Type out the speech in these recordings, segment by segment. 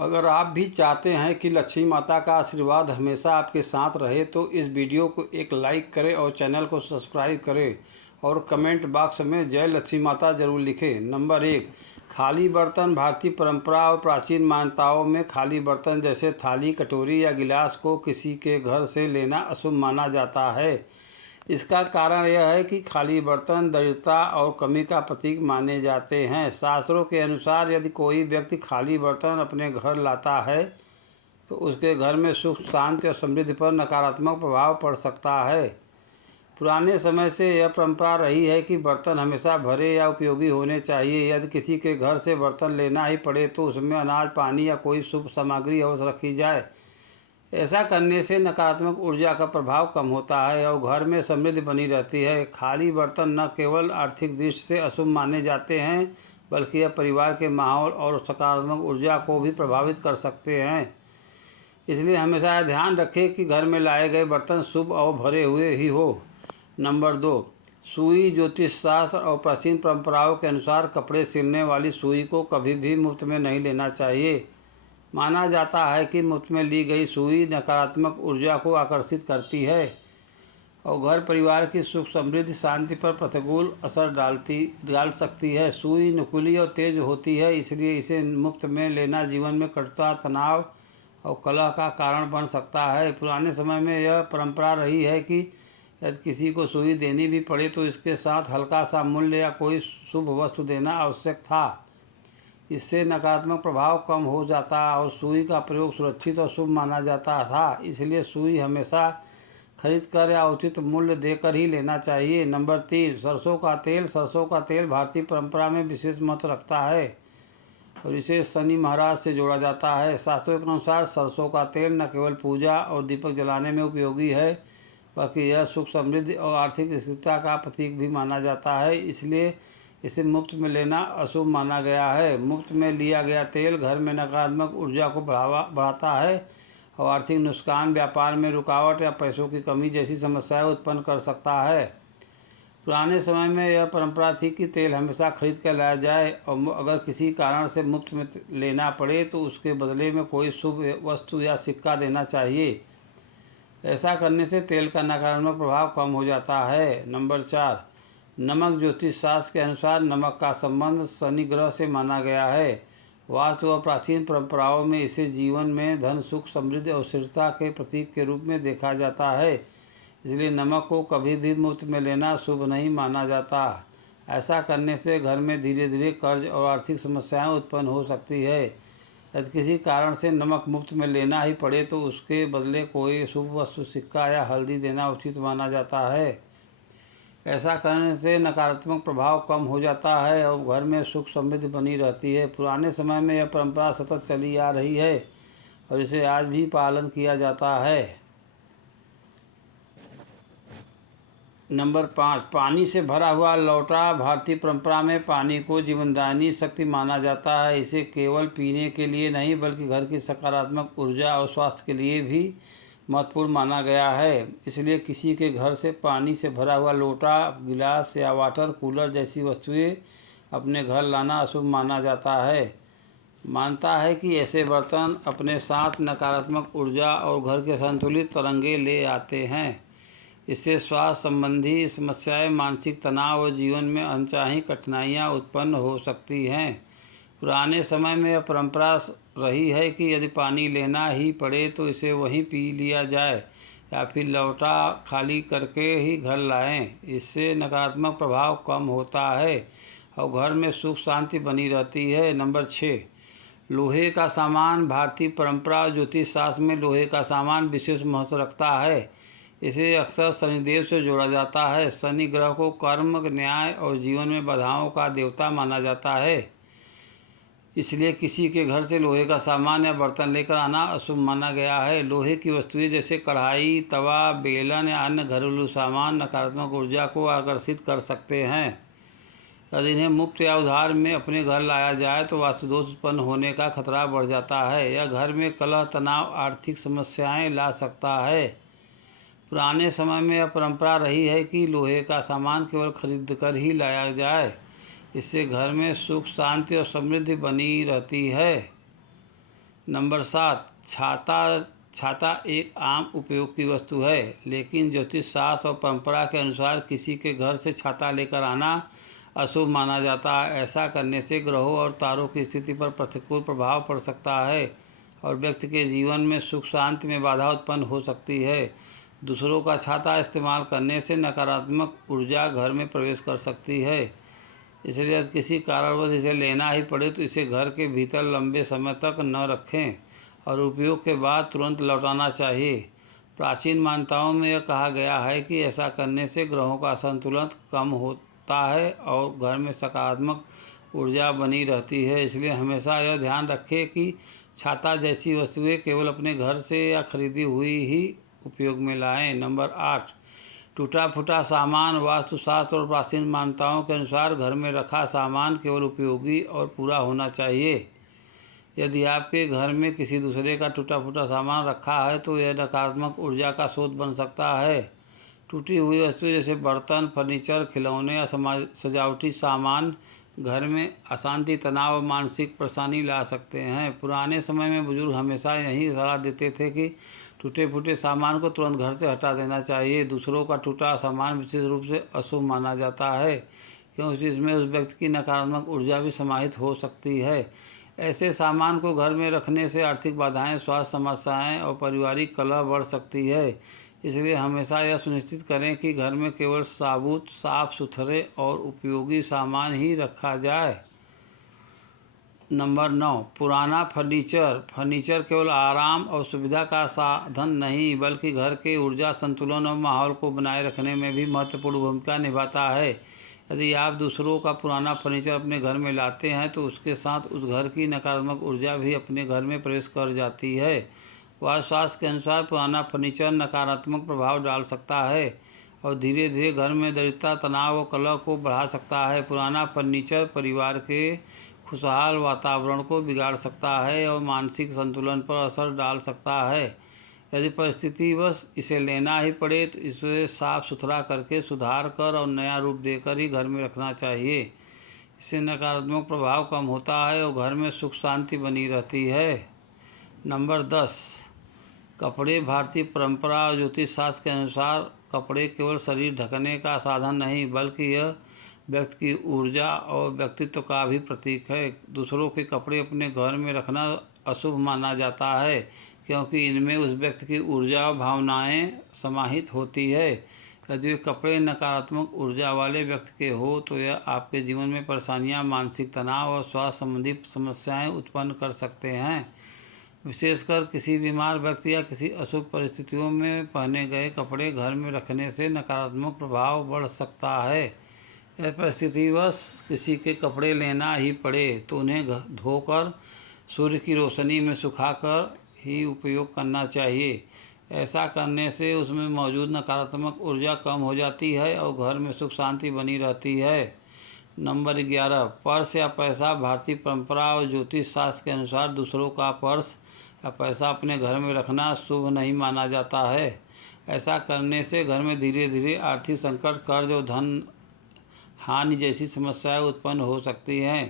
अगर आप भी चाहते हैं कि लक्ष्मी माता का आशीर्वाद हमेशा आपके साथ रहे तो इस वीडियो को एक लाइक करें और चैनल को सब्सक्राइब करें और कमेंट बॉक्स में जय लक्ष्मी माता जरूर लिखें। नंबर 1, खाली बर्तन। भारतीय परंपरा और प्राचीन मान्यताओं में खाली बर्तन जैसे थाली, कटोरी या गिलास को किसी के घर से लेना अशुभ माना जाता है। इसका कारण यह है कि खाली बर्तन दरिद्रता और कमी का प्रतीक माने जाते हैं। शास्त्रों के अनुसार यदि कोई व्यक्ति खाली बर्तन अपने घर लाता है तो उसके घर में सुख, शांति और समृद्धि पर नकारात्मक प्रभाव पड़ सकता है। पुराने समय से यह परंपरा रही है कि बर्तन हमेशा भरे या उपयोगी होने चाहिए। यदि किसी के घर से बर्तन लेना ही पड़े तो उसमें अनाज, पानी या कोई शुभ सामग्री अवश्य रखी जाए। ऐसा करने से नकारात्मक ऊर्जा का प्रभाव कम होता है और घर में समृद्धि बनी रहती है। खाली बर्तन न केवल आर्थिक दृष्टि से अशुभ माने जाते हैं बल्कि यह परिवार के माहौल और सकारात्मक ऊर्जा को भी प्रभावित कर सकते हैं। इसलिए हमेशा यह ध्यान रखें कि घर में लाए गए बर्तन शुभ और भरे हुए ही हो। नंबर 2, सुई। ज्योतिष शास्त्र और प्राचीन परंपराओं के अनुसार कपड़े सिलने वाली सुई को कभी भी मुफ्त में नहीं लेना चाहिए। माना जाता है कि मुफ्त में ली गई सुई नकारात्मक ऊर्जा को आकर्षित करती है और घर परिवार की सुख, समृद्धि, शांति पर प्रतिकूल असर डाल सकती है। सुई नुकीली और तेज होती है, इसलिए इसे मुफ्त में लेना जीवन में कटुता, तनाव और कलह का कारण बन सकता है। पुराने समय में यह परंपरा रही है कि यदि किसी को सुई देनी भी पड़े तो इसके साथ हल्का सा मूल्य या कोई शुभ वस्तु देना आवश्यक था। इससे नकारात्मक प्रभाव कम हो जाता और सुई का प्रयोग सुरक्षित और शुभ माना जाता था। इसलिए सुई हमेशा खरीद कर या उचित मूल्य देकर ही लेना चाहिए। नंबर 3, सरसों का तेल। सरसों का तेल भारतीय परंपरा में विशेष महत्व रखता है और इसे शनि महाराज से जोड़ा जाता है। शास्त्रों के अनुसार सरसों का तेल न केवल पूजा और दीपक जलाने में उपयोगी है बल्कि यह सुख, समृद्धि और आर्थिक स्थिरता का प्रतीक भी माना जाता है। इसलिए इसे मुफ्त में लेना अशुभ माना गया है। मुफ्त में लिया गया तेल घर में नकारात्मक ऊर्जा को बढ़ाता है और आर्थिक नुकसान, व्यापार में रुकावट या पैसों की कमी जैसी समस्याएं उत्पन्न कर सकता है। पुराने समय में यह परंपरा थी कि तेल हमेशा खरीद कर लाया जाए और अगर किसी कारण से मुफ्त में लेना पड़े तो उसके बदले में कोई शुभ वस्तु या सिक्का देना चाहिए। ऐसा करने से तेल का नकारात्मक प्रभाव कम हो जाता है। नंबर 4, नमक। ज्योतिष शास्त्र के अनुसार नमक का संबंध शनि ग्रह से माना गया है। वास्तु और प्राचीन परंपराओं में इसे जीवन में धन, सुख, समृद्धि और स्थिरता के प्रतीक के रूप में देखा जाता है। इसलिए नमक को कभी भी मुफ्त में लेना शुभ नहीं माना जाता। ऐसा करने से घर में धीरे धीरे कर्ज और आर्थिक समस्याएं उत्पन्न हो सकती है। यदि किसी कारण से नमक मुफ्त में लेना ही पड़े तो उसके बदले कोई शुभ वस्तु, सिक्का या हल्दी देना उचित माना जाता है। ऐसा करने से नकारात्मक प्रभाव कम हो जाता है और घर में सुख, समृद्धि बनी रहती है। पुराने समय में यह परंपरा सतत चली आ रही है और इसे आज भी पालन किया जाता है। नंबर 5, पानी से भरा हुआ लौटा। भारतीय परंपरा में पानी को जीवनदायिनी शक्ति माना जाता है। इसे केवल पीने के लिए नहीं बल्कि घर की सकारात्मक ऊर्जा और स्वास्थ्य के लिए भी महत्वपूर्ण माना गया है। इसलिए किसी के घर से पानी से भरा हुआ लोटा, गिलास या वाटर कूलर जैसी वस्तुएं अपने घर लाना अशुभ माना जाता है। मानता है कि ऐसे बर्तन अपने साथ नकारात्मक ऊर्जा और घर के संतुलित तरंगे ले आते हैं। इससे स्वास्थ्य संबंधी समस्याएं, मानसिक तनाव और जीवन में अनचाही कठिनाइयां उत्पन्न हो सकती हैं। पुराने समय में यह परंपरा रही है कि यदि पानी लेना ही पड़े तो इसे वहीं पी लिया जाए या फिर लौटा खाली करके ही घर लाएं। इससे नकारात्मक प्रभाव कम होता है और घर में सुख, शांति बनी रहती है। नंबर 6, लोहे का सामान। भारतीय परंपरा और ज्योतिष शास्त्र में लोहे का सामान विशेष महत्व रखता है। इसे अक्सर शनिदेव से जोड़ा जाता है। शनि ग्रह को कर्म, न्याय और जीवन में बाधाओं का देवता माना जाता है। इसलिए किसी के घर से लोहे का सामान या बर्तन लेकर आना अशुभ माना गया है। लोहे की वस्तुएं जैसे कढ़ाई, तवा, बेलन या अन्य घरेलू सामान नकारात्मक ऊर्जा को आकर्षित कर सकते हैं। यदि इन्हें मुफ्त या उधार में अपने घर लाया जाए तो वास्तु दोष उत्पन्न होने का खतरा बढ़ जाता है। यह घर में कलह, तनाव, आर्थिक समस्याएं ला सकता है। पुराने समय में यह परंपरा रही है कि लोहे का सामान केवल खरीद कर ही लाया जाए। इससे घर में सुख, शांति और समृद्धि बनी रहती है। नंबर 7, छाता एक आम उपयोग की वस्तु है, लेकिन ज्योतिष शास्त्र और परंपरा के अनुसार किसी के घर से छाता लेकर आना अशुभ माना जाता है। ऐसा करने से ग्रहों और तारों की स्थिति पर प्रतिकूल प्रभाव पड़ सकता है और व्यक्ति के जीवन में सुख शांति में बाधा उत्पन्न हो सकती है। दूसरों का छाता इस्तेमाल करने से नकारात्मक ऊर्जा घर में प्रवेश कर सकती है, इसलिए यदि किसी कारणवश इसे लेना ही पड़े तो इसे घर के भीतर लंबे समय तक न रखें और उपयोग के बाद तुरंत लौटाना चाहिए। प्राचीन मान्यताओं में यह कहा गया है कि ऐसा करने से ग्रहों का संतुलन कम होता है और घर में सकारात्मक ऊर्जा बनी रहती है। इसलिए हमेशा यह ध्यान रखें कि छाता जैसी वस्तुएं केवल अपने घर से या खरीदी हुई ही उपयोग में लाएं। नंबर 8, टूटा फूटा सामान। वास्तुशास्त्र और प्राचीन मान्यताओं के अनुसार घर में रखा सामान केवल उपयोगी और पूरा होना चाहिए। यदि आपके घर में किसी दूसरे का टूटा फूटा सामान रखा है तो यह नकारात्मक ऊर्जा का स्रोत बन सकता है। टूटी हुई वस्तुएं जैसे बर्तन, फर्नीचर, खिलौने या सजावटी सामान घर में अशांति, तनाव और मानसिक परेशानी ला सकते हैं। पुराने समय में बुजुर्ग हमेशा यही सलाह देते थे कि टूटे फूटे सामान को तुरंत घर से हटा देना चाहिए। दूसरों का टूटा सामान विशेष रूप से अशुभ माना जाता है क्योंकि इसमें उस व्यक्ति की नकारात्मक ऊर्जा भी समाहित हो सकती है। ऐसे सामान को घर में रखने से आर्थिक बाधाएं, स्वास्थ्य समस्याएं और पारिवारिक कलह बढ़ सकती है। इसलिए हमेशा यह सुनिश्चित करें कि घर में केवल साबुत, साफ सुथरे और उपयोगी सामान ही रखा जाए। नंबर 9, पुराना फर्नीचर। फर्नीचर केवल आराम और सुविधा का साधन नहीं बल्कि घर के ऊर्जा संतुलन और माहौल को बनाए रखने में भी महत्वपूर्ण भूमिका निभाता है। यदि आप दूसरों का पुराना फर्नीचर अपने घर में लाते हैं तो उसके साथ उस घर की नकारात्मक ऊर्जा भी अपने घर में प्रवेश कर जाती है। वास्तुशास्त्र के अनुसार पुराना फर्नीचर नकारात्मक प्रभाव डाल सकता है और धीरे धीरे घर में दरिद्रता, तनाव और कलह को बढ़ा सकता है। पुराना फर्नीचर परिवार के खुशहाल वातावरण को बिगाड़ सकता है और मानसिक संतुलन पर असर डाल सकता है। यदि परिस्थितिवश इसे लेना ही पड़े तो इसे साफ सुथरा करके, सुधार कर और नया रूप देकर ही घर में रखना चाहिए। इससे नकारात्मक प्रभाव कम होता है और घर में सुख शांति बनी रहती है। नंबर 10, कपड़े। भारतीय परंपरा और ज्योतिष शास्त्र के अनुसार कपड़े केवल शरीर ढकने का साधन नहीं बल्कि यह व्यक्ति की ऊर्जा और व्यक्तित्व का भी प्रतीक है। दूसरों के कपड़े अपने घर में रखना अशुभ माना जाता है क्योंकि इनमें उस व्यक्ति की ऊर्जा और भावनाएं समाहित होती है। यदि वे कपड़े नकारात्मक ऊर्जा वाले व्यक्ति के हो तो यह आपके जीवन में परेशानियां, मानसिक तनाव और स्वास्थ्य संबंधी समस्याएं उत्पन्न कर सकते हैं। विशेषकर किसी बीमार व्यक्ति या किसी अशुभ परिस्थितियों में पहने गए कपड़े घर में रखने से नकारात्मक प्रभाव बढ़ सकता है। यह परिस्थितिवश किसी के कपड़े लेना ही पड़े तो उन्हें धोकर सूर्य की रोशनी में सुखाकर ही उपयोग करना चाहिए। ऐसा करने से उसमें मौजूद नकारात्मक ऊर्जा कम हो जाती है और घर में सुख शांति बनी रहती है। नंबर 11, पर्स या पैसा। भारतीय परंपरा और ज्योतिष शास्त्र के अनुसार दूसरों का पर्स या पैसा अपने घर में रखना शुभ नहीं माना जाता है। ऐसा करने से घर में धीरे धीरे आर्थिक संकट, कर्ज और धन हानि जैसी समस्याएं उत्पन्न हो सकती हैं।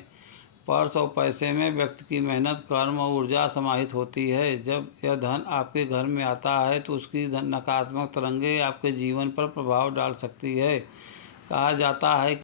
पर्स और पैसे में व्यक्ति की मेहनत, कर्म और ऊर्जा समाहित होती है। जब यह धन आपके घर में आता है तो उसकी नकारात्मक तरंगें आपके जीवन पर प्रभाव डाल सकती है। कहा जाता है